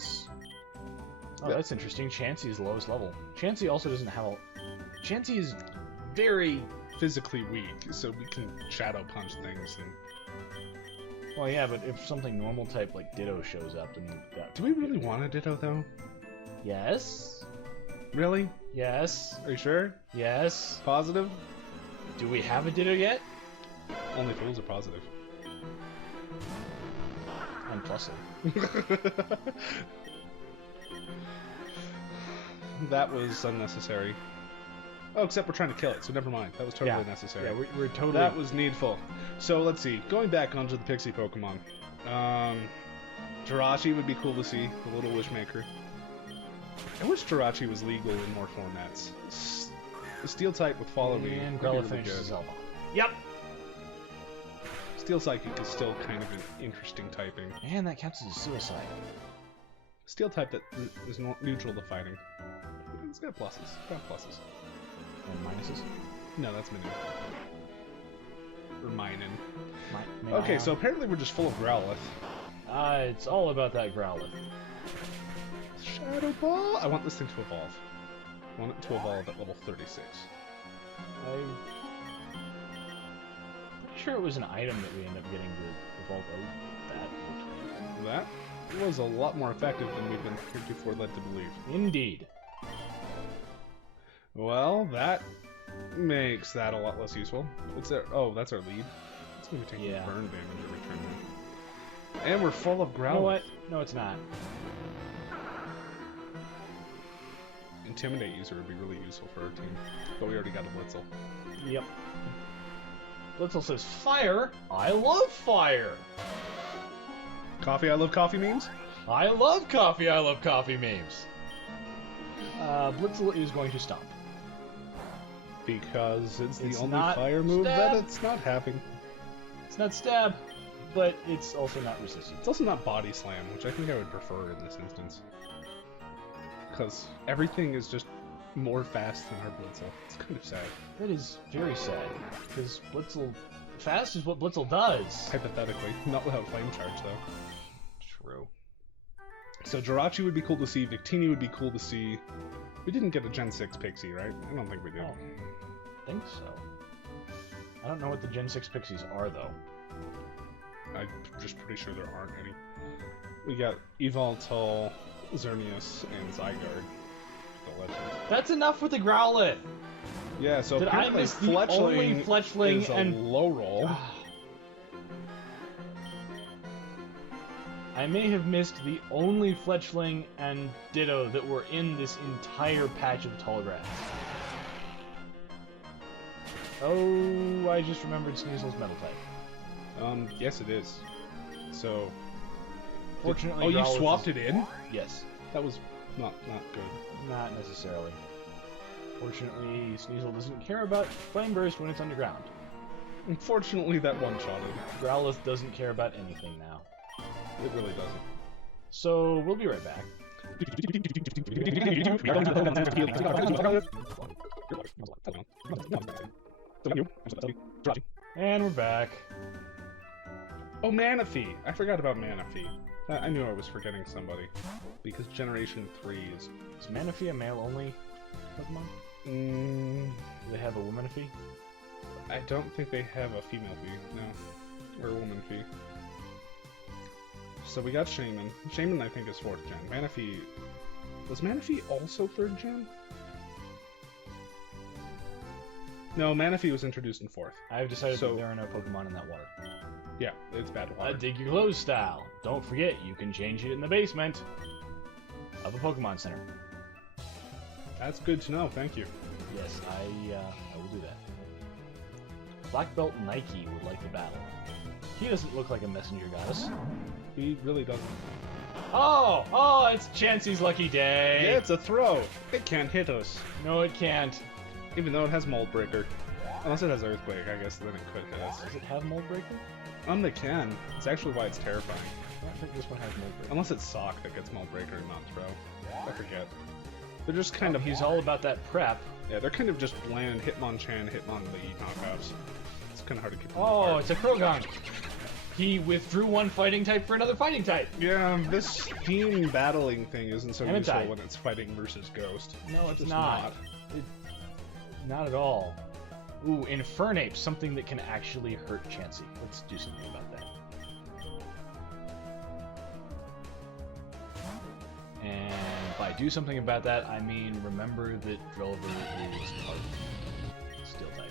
that's... Oh, that's interesting. Chansey is the lowest level. Chansey also doesn't have a... Chansey is very... physically weak, so we can shadow punch things and... Well, yeah, but if something normal type like Ditto shows up, then that... Do we really want a Ditto, though? Yes? Really? Yes? Are you sure? Yes? Positive? Do we have a Ditto yet? Only fools are positive. I'm plussing. That was unnecessary. Oh, except we're trying to kill it, so never mind. That was totally necessary. Yeah, we're totally... That was needful. So, let's see. Going back onto the Pixie Pokemon. Jirachi would be cool to see. The Little Wishmaker. I wish Jirachi was legal in more formats. The Steel type with Follow Me And would be Grella really finishes good. Zelda. Yep! Steel Psychic is still kind of an interesting typing. And that counts as a suicide. Steel type that is neutral to fighting. It's got pluses. It's got pluses. And minuses? No, that's Minu. Or Minun. My Okay, so apparently we're just full of Growlithe. It's all about that Growlithe. Shadow Ball? I want this thing to evolve. I want it to evolve at level 36. I'm pretty sure it was an item that we ended up getting to evolve that. That was a lot more effective than we've been heretofore led to believe. Indeed. Well, that makes that a lot less useful. It's our, oh, that's our lead. It's going to be taking burn damage every turn now. And we're full of Growlithe. You know what? No, it's not. Intimidate user would be really useful for our team. But we already got a Blitzel. Yep. Blitzel says, fire! I love fire! Coffee, I love coffee memes? I love coffee memes! Blitzel is going to stomp. Because it's the only not fire move stab. that it's not having. It's not stab, but it's also not resistant. It's also not body slam, which I think I would prefer in this instance. Because everything is just more fast than our Blitzel. It's kind of sad. That is very sad, because Blitzel... Fast is what Blitzel does! Hypothetically. Not without Flame Charge, though. True. So Jirachi would be cool to see, Victini would be cool to see. We didn't get a Gen 6 Pixie, right? I don't think we did. Oh, I think so. I don't know what the Gen 6 Pixies are, though. I'm just pretty sure there aren't any. We got Yveltal, Xerneas, and Zygarde. The legend. That's enough with the Growlithe! Yeah, so Did I apparently miss the only Fletchling is a and... low roll. I may have missed the only Fletchling and Ditto that were in this entire patch of tall grass. Oh, I just remembered Sneasel's metal type. Yes it is. So... Fortunately, Oh, you Growlithe swapped is... it in? Yes. That was not good. Not necessarily. Fortunately, Sneasel doesn't care about Flame Burst when it's underground. Unfortunately, that one-shotted. Growlithe doesn't care about anything now. It really doesn't. So, we'll be right back. And we're back. Oh, Manaphy! I forgot about Manaphy. I knew I was forgetting somebody. Because Generation 3 is... Is Manaphy a male-only Pokemon? Do they have a Womanaphy? I don't think they have a female Fee, no. Or a woman Fee. So we got Shaman. Shaman, I think, is 4th gen. Manaphy... Was Manaphy also 3rd gen? No, Manaphy was introduced in 4th. I've decided that there are no Pokemon in that water. Yeah, it's bad water. Dig your clothes style. Don't forget, you can change it in the basement of a Pokemon Center. That's good to know, thank you. Yes, I will do that. Black Belt Nike would like the battle. He doesn't look like a messenger goddess. He really doesn't. Oh, it's Chansey's lucky day. Yeah, it's a throw. It can't hit us. No, it can't. Even though it has Mold Breaker. Unless it has Earthquake, I guess then it could hit us. Does it have Mold Breaker? They can. It's actually why it's terrifying. I don't think this one has Mold Breaker. Unless it's Sock that gets Mold Breaker and not Throw. I forget. They're just kind of... He's all about that prep. Yeah, they're kind of just bland Hitmonchan, Hitmonlee knockoffs. It's kind of hard to keep them Oh, apart. it's a Krogan! He withdrew one fighting type for another fighting type. Yeah, this team battling thing isn't so useful Hematite. when it's fighting versus Ghost. No, it's Just not. Not at all. Ooh, Infernape, something that can actually hurt Chansey. Let's do something about that. And by do something about that, I mean remember that Drillbur is part Steel type.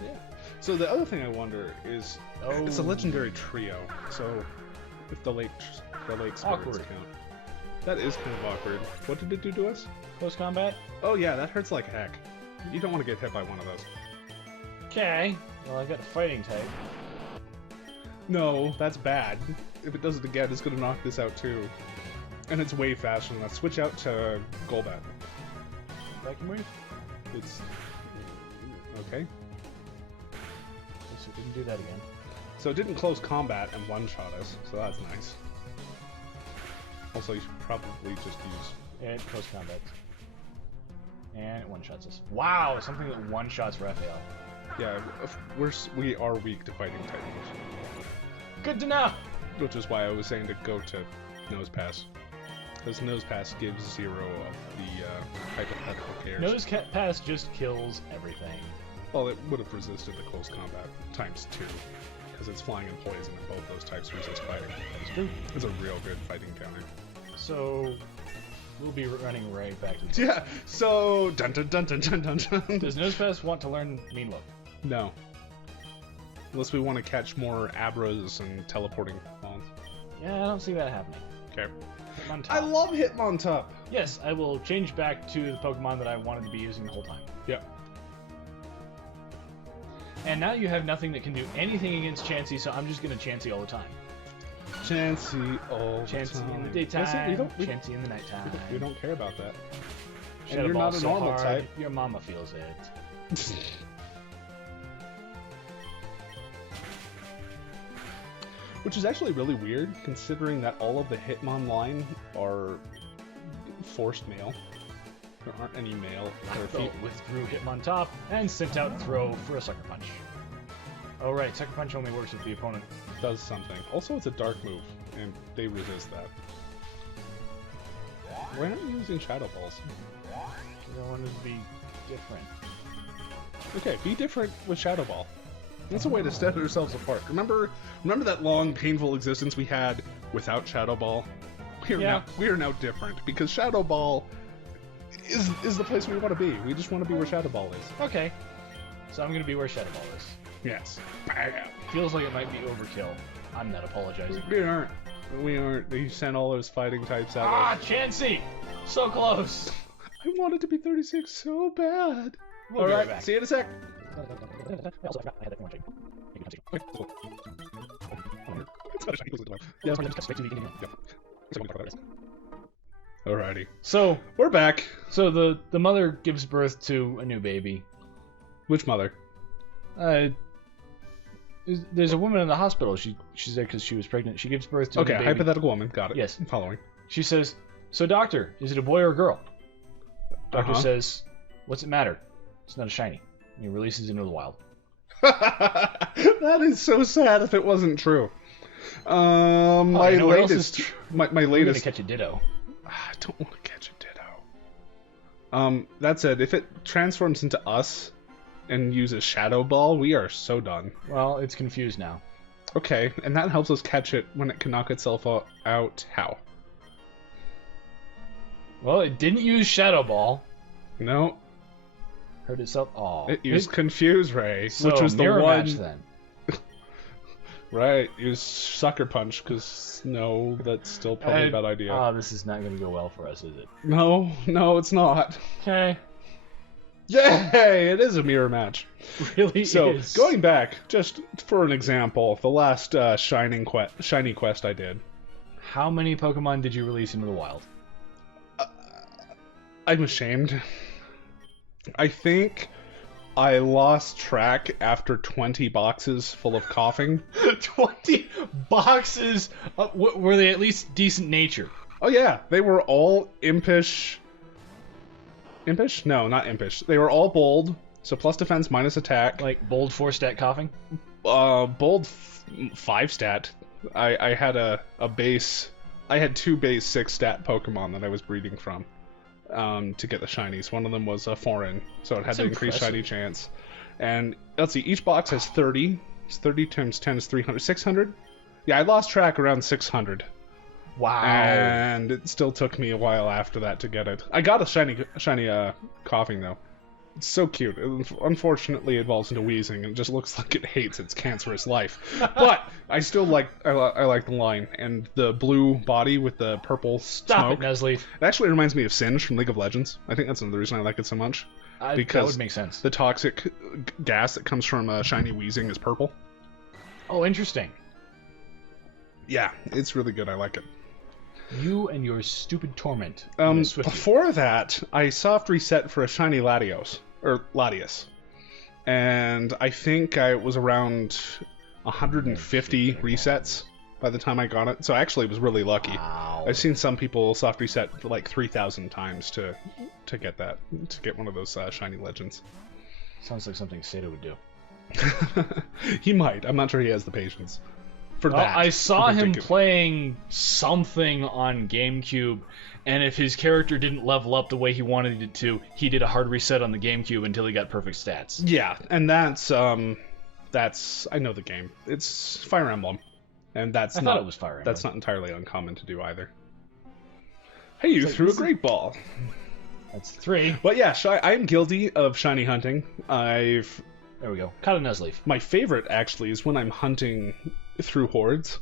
Yeah. So the other thing I wonder is, it's a legendary trio. So if the lake spirits Awkward. count, that is kind of awkward. What did it do to us? Close combat? Oh yeah, that hurts like heck. You don't want to get hit by one of those. Okay. Well, I got a fighting type. No, that's bad. If it does it again, it's gonna knock this out too. And it's way faster than that. Switch out to Golbat. Vacuum Wave? It's... okay. Guess it didn't do that again. So it didn't close combat and one-shot us, so that's nice. Also, you should probably just use... And close combat. And it one-shots us. Wow, something that one-shots Raphael. Yeah, we are weak to fighting type moves. Good to know! Which is why I was saying to go to Nose Pass. Because Nose Pass gives 0 of the hypothetical cares. Nose Pass just kills everything. Well, it would have resisted the close combat times 2. Because it's flying and poison, and both those types resist fighting. That is true. It's a real good fighting counter. So, we'll be running right back to the Yeah, so... dun dun dun dun dun dun dun. Does Nosepass want to learn Mean Look? No. Unless we want to catch more Abras and teleporting balls. Yeah, I don't see that happening. Okay. Hitmontop. I love Hitmontop! Yes, I will change back to the Pokemon that I wanted to be using the whole time. Yep. And now you have nothing that can do anything against Chansey, so I'm just going to Chansey all the time. Chansey all Chansey the time. in the daytime, That's it, Chansey in the nighttime. we don't care about that. Shadow And you're Ball not a so normal hard, type. Your mama feels it. Which is actually really weird, considering that all of the Hitmon line are forced male. There aren't any male. Blackbelt withdrew Hitmontop and sent out Throw for a Sucker Punch. Oh right, Sucker Punch only works if the opponent does something. Also, it's a dark move, and they resist that. Why aren't you using Shadow Balls? I wanted to be different. Okay, be different with Shadow Ball. That's a way to set ourselves apart. Remember that long, painful existence we had without Shadow Ball? We are now different, because Shadow Ball is the place we want to be. We just want to be where Shadow Ball is. Okay. So I'm going to be where Shadow Ball is. Yes. Feels like it might be overkill. I'm not apologizing. We aren't. We aren't. They sent all those fighting types out. Ah, Chansey! So close! I wanted to be 36 so bad. We'll be right Alright, back. see you in a sec. Also, I forgot I had that one chain. You can Okay, cool. Yeah, alrighty. So, We're back. so the mother gives birth to a new baby. Which mother? There's a woman in the hospital. She's there because she was pregnant. She gives birth to a new Okay, baby. hypothetical woman. Got it. Yes. I'm following. She says, "So doctor, is it a boy or a girl?" Doctor Uh-huh. says, "What's it matter? It's not a shiny." And he releases it into the wild. That is so sad if it wasn't true. My you know what else latest, is my We're gonna latest. catch a Ditto. I don't want to catch a Ditto. That said, if it transforms into us and uses Shadow Ball, we are so done. Well, it's confused now. Okay, and that helps us catch it when it can knock itself out. How? Well, it didn't use Shadow Ball. No, Hurt itself. Oh, it used Confuse Ray, so which was the mirror one. match then. Right, use Sucker Punch, because no, that's still probably a bad idea. Oh, this is not going to go well for us, is it? No, it's not. Okay. Yay! It is a mirror match. Really So, is. going back, just for an example, the last Shiny Quest I did, How many Pokemon did you release into the wild? I'm ashamed. I think I lost track after 20 boxes full of coughing. 20 boxes? Were they at least decent nature? Oh yeah, they were all impish. Impish? No, not impish. They were all bold, so plus defense, minus attack. Like bold 4-stat coughing? Bold 5 stat. I had a base. I had 2 base 6 stat Pokemon that I was breeding from to get the shinies. One of them was a foreign, so it had That's to increase impressive. shiny chance. And let's see, each box has 30. It's 30 times 10 is 300. 600? Yeah, I lost track around 600. Wow. And it still took me a while after that to get it. I got a shiny coughing though. It's so cute. Unfortunately, it evolves into wheezing and it just looks like it hates its cancerous life. But I still like I like the line and the blue body with the purple Stop smoke. it, Nuzleaf. It actually reminds me of Singe from League of Legends. I think that's another reason I like it so much. That Because would make sense. the toxic gas that comes from shiny wheezing is purple. Oh, interesting. Yeah, it's really good. I like it. You and your stupid torment. I'm gonna swift you. Before that, I soft reset for a shiny Latios. Or Latias. And I think I was around 150 resets by the time I got it. So actually, it was really lucky. Wow. I've seen some people soft reset for like 3,000 times to get that, to get one of those shiny legends. Sounds like something Sato would do. He might. I'm not sure he has the patience for Well, that. I saw in him particular. playing something on GameCube, and if his character didn't level up the way he wanted it to, he did a hard reset on the GameCube until he got perfect stats. Yeah, and that's I know the game. It's Fire Emblem, and that's I not thought it was Fire Emblem. that's not entirely uncommon to do either. Hey, you like, threw a this is- great ball. That's 3. But yeah, I'm guilty of shiny hunting. There we go. Caught a Nuzleaf. My favorite actually is when I'm hunting through hordes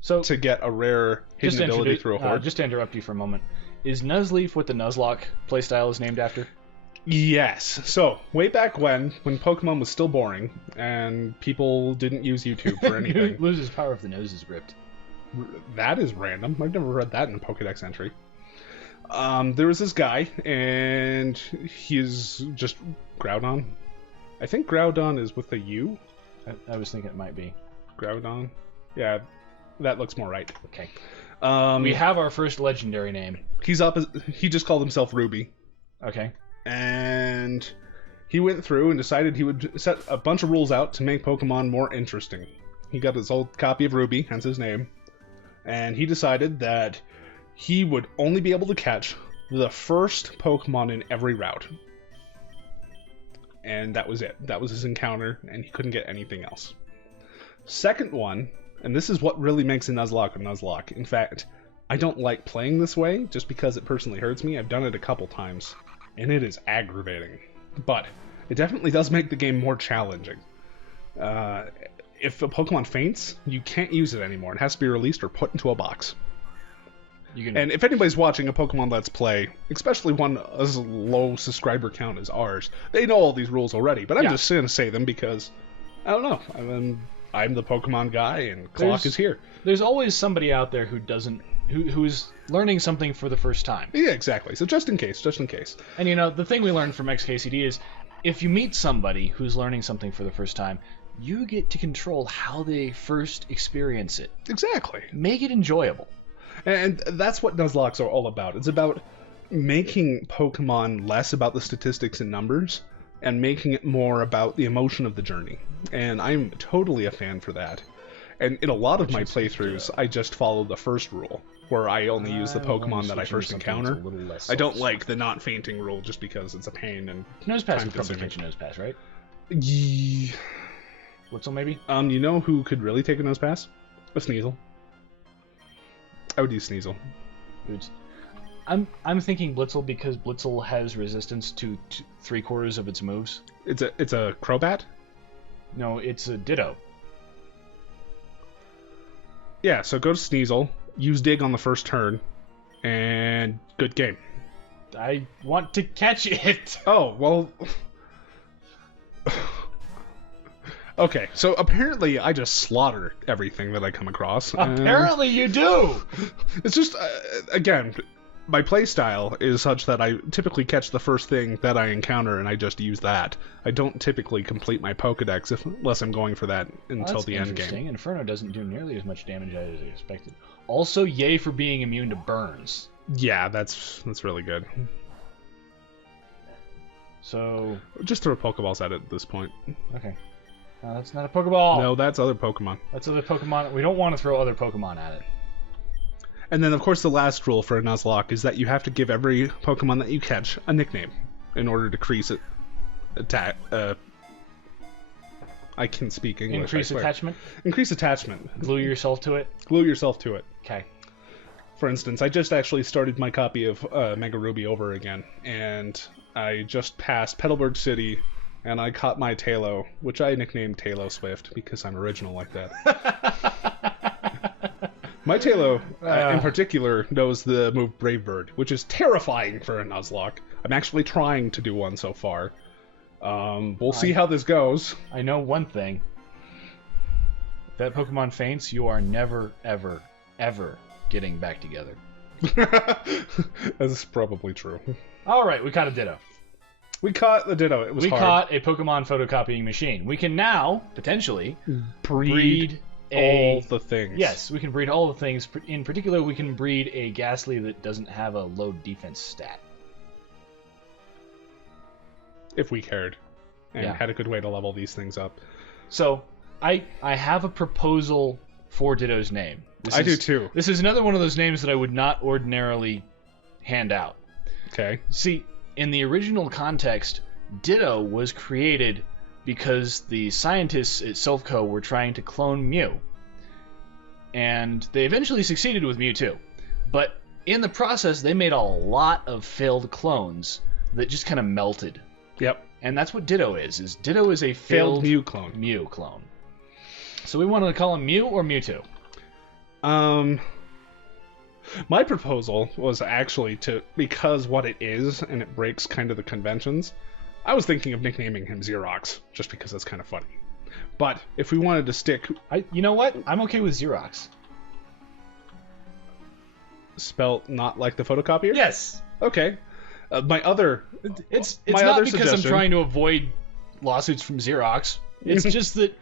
So, to get a rare hidden ability through a horde. just to interrupt you for a moment, is Nuzleaf what the Nuzlocke playstyle is named after? Yes. So way back when Pokemon was still boring and people didn't use YouTube for anything. Loses power if the nose is ripped. That is random. I've never read that in a Pokedex entry. There was this guy, and he's just Groudon. I think Groudon is with a U. I was thinking it might be. Groudon. Yeah, that looks more right. Okay. Um, We have our first legendary name. He just called himself Ruby, Okay. and he went through and decided he would set a bunch of rules out to make Pokemon more interesting. He got his old copy of Ruby, hence his name, and he decided that he would only be able to catch the first Pokemon in every route. And that was it. That was his encounter, and he couldn't get anything else. Second one, and this is what really makes a Nuzlocke a Nuzlocke. In fact, I don't like playing this way just because it personally hurts me. I've done it a couple times, and it is aggravating. But it definitely does make the game more challenging. If a Pokemon faints, you can't use it anymore. It has to be released or put into a box. And if anybody's watching a Pokemon Let's Play, especially one as low subscriber count as ours, they know all these rules already. But I'm just going to say them because, I don't know, I'm the Pokemon guy and Clok is here. There's always somebody out there who's learning something for the first time. Yeah, exactly. So just in case. And the thing we learned from XKCD is, if you meet somebody who's learning something for the first time, you get to control how they first experience it. Exactly. Make it enjoyable. And that's what Nuzlocks are all about. It's about making Pokemon less about the statistics and numbers and making it more about the emotion of the journey. And I'm totally a fan for that. And in a lot of my playthroughs, I just follow the first rule, where I only use the Pokemon that I first encounter. I don't like the not fainting rule just because it's a pain and Nosepass would probably catch a Nosepass, right? Yeah. Whistle, maybe? You know who could really take a Nosepass? A Sneasel. I would use Sneasel. Oops. I'm thinking Blitzel because Blitzel has resistance to 3/4 of its moves. It's a Crobat? No, it's a Ditto. Yeah, so go to Sneasel, use Dig on the first turn, and good game. I want to catch it! Oh, well... Okay, so apparently I just slaughter everything that I come across. Apparently you do! It's just, again, my playstyle is such that I typically catch the first thing that I encounter and I just use that. I don't typically complete my Pokedex unless I'm going for that until the end game. Inferno doesn't do nearly as much damage as I expected. Also, yay for being immune to burns. Yeah, that's really good. So... Just throw Pokeballs at it at this point. Okay. No, that's not a Pokeball. No, that's other Pokemon. That's other Pokemon. We don't want to throw other Pokemon at it. And then, of course, the last rule for a Nuzlocke is that you have to give every Pokemon that you catch a nickname in order to decrease it. I can speak English. Increase attachment? Increase attachment. Glue yourself to it? Glue yourself to it. Okay. For instance, I just actually started my copy of Mega Ruby over again, and I just passed Petalburg City, and I caught my Talo, which I nicknamed Talo Swift because I'm original like that. My Talo, in particular, knows the move Brave Bird, which is terrifying for a Nuzlocke. I'm actually trying to do one so far. We'll see how this goes. I know one thing. If that Pokemon faints, you are never, ever, ever getting back together. That's probably true. Alright, we caught a Ditto. We caught the Ditto. It was hard. We caught a Pokemon photocopying machine. We can now, potentially, breed all the things. Yes, we can breed all the things. In particular, we can breed a Ghastly that doesn't have a low defense stat. If we cared. And had a good way to level these things up. So, I have a proposal for Ditto's name. I do too. This is another one of those names that I would not ordinarily hand out. Okay. See, in the original context, Ditto was created because the scientists at Silphco were trying to clone Mew. And they eventually succeeded with Mewtwo. But in the process, they made a lot of failed clones that just kind of melted. Yep. And that's what Ditto is Ditto is a failed Mew clone. Mew clone. So we wanted to call him Mew or Mewtwo? My proposal was actually to, because what it is, and it breaks kind of the conventions, I was thinking of nicknaming him Xerox, just because that's kind of funny. But if we wanted to stick... You know what? I'm okay with Xerox. Spelt not like the photocopier? Yes. Okay. My other... It's not because I'm trying to avoid lawsuits from Xerox. It's just that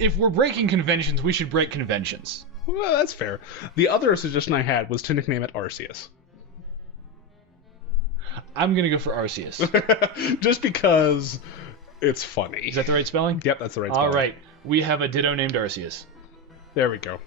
if we're breaking conventions, we should break conventions. Well, that's fair. The other suggestion I had was to nickname it Arceus. I'm gonna go for Arceus. Just because it's funny. Is that the right spelling? Yep, that's the right spelling. Alright, we have a Ditto named Arceus. There we go.